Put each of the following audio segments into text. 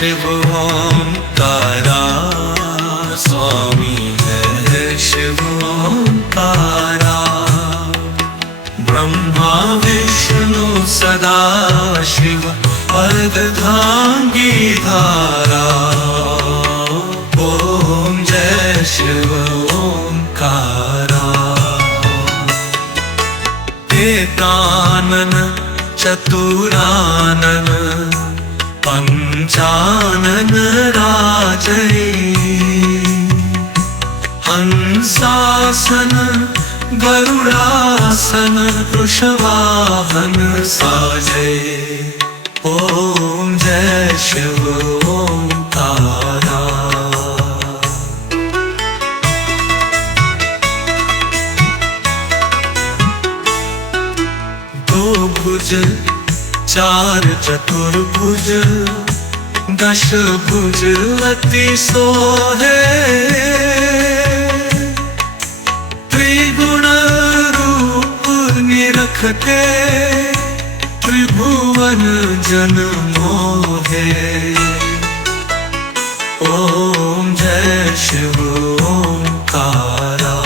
शिव ओंकारा, स्वामी है शिव ओंकारा। ब्रह्मा विष्णु सदा शिव अर्धधांगी धारा। ओम जय शिव ओंकारा। एकानन चतुरानन पंचानन राजै। हंसासन गरुड़ासन वृषवाहन साजै। ओम जय शिव ओंकारा। दो भुज चार चतुर्भुज, दश भुज अति सोहे। त्रिगुण रूप निरखते, त्रिभुवन जन मोहे। ओम जय शिव ओंकारा।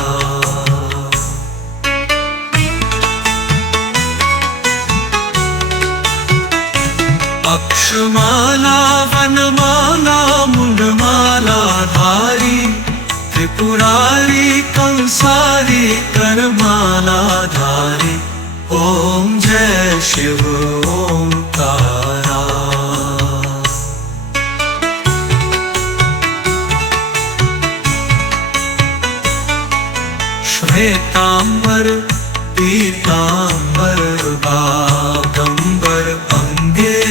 अक्षमाला वनमाला मुंडमाला धारी, त्रिपुरारी कंसारी करमाला धारी। ओम जय शिव ओंकारा। श्वेतांबर पीतांबर बागंबर अंगे।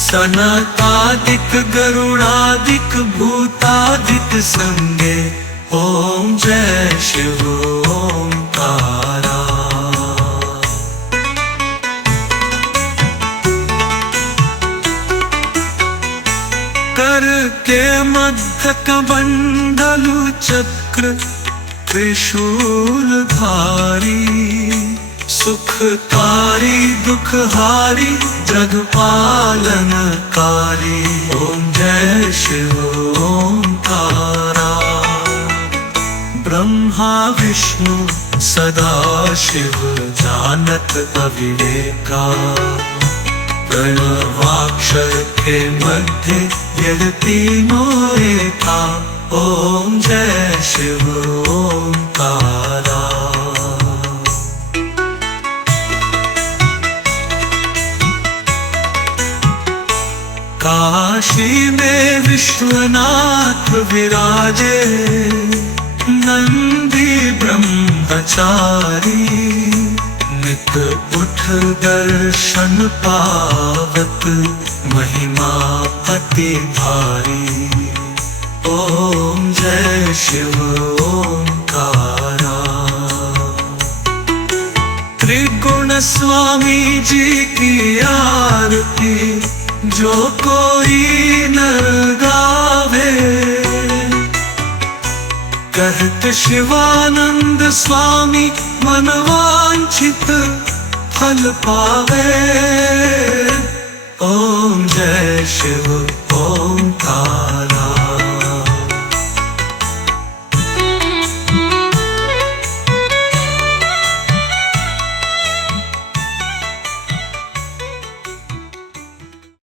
सनकादिक गरुड़ादिक भूतादिक संगे। ओम जय शिव ओंकारा। कर के मध्य कमंडलु चक्र त्रिशूल धारी। सुखकारी दुखहारी जगपालन कारी। ओम जय शिव ओंकारा। ब्रह्मा विष्णु सदा शिव जानत अविवेका। प्रणवाक्षर के मध्य यह तीनों एका। ओम जय शिव ओंकारा। काशी में विश्वनाथ विराजे। नंदी ब्रह्मचारी, नित उठ दर्शन पावत। महिमा अति भारी। ओम जय शिव ओंकारा। त्रिगुण स्वामी जी की आरती, जो कोई नर गावे। कहत शिवानंद स्वामी मनवांछित फल पावे। ओम जय शिव ओंकारा।